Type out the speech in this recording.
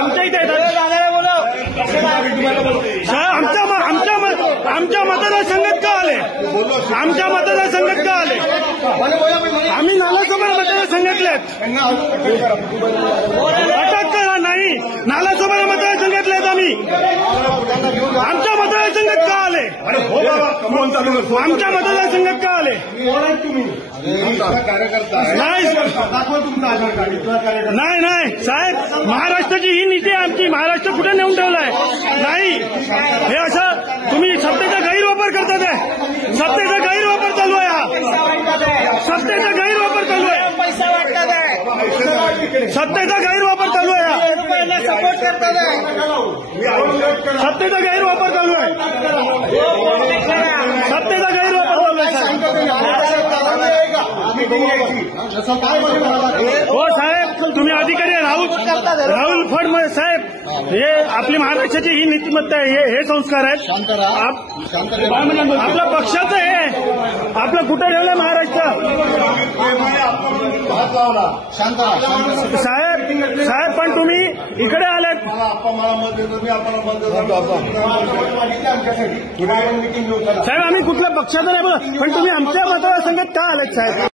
आमच्या इथे आमच्या मतदारसंघात का आले? आमच्या मतदारसंघात का आले? आम्ही नालासोपारा मतदारसंघातले आहेत. अटक करा. नाही, नालासोपारा मतदारसंघातले आहेत आम्ही. आमच्या मतदारसंघात का आले? आमच्या मतदारसंघात का आले? नाही नाही साहेब, महाराष्ट्राची ही नीती आहे आमची. महाराष्ट्र कुठे नेऊन ठेवलाय? नाही, हे असं तुम्ही सत्तेचा गैरवापर करतात आहे. सत्तेचा गैरवापर चालू आहे. हा सत्तेचा गैरवापर चालू आहे. सत्तेचा गैरवापर चालू आहे. सपोर्ट करतात आहे. सत्तेचा गैरवापर चालू आहे. सत्तेचा गैरवापर चालू आहे. हो साहेब, तुम्ही अधिकारी राहुल फडणवीस साहेब, हे आपली महाराष्ट्राची ही नीतिमत्ता आहे. हे संस्कार आहेत. आपल्या पक्षाचं हे आपलं कुठे ठेवलं महाराष्ट्र? साहेब पण तुम्ही इकडे आलेत. साहेब आम्ही कुठल्या पक्षाचं नाही, पण तुम्ही आमच्या मतदारसंघात का आलेत साहेब?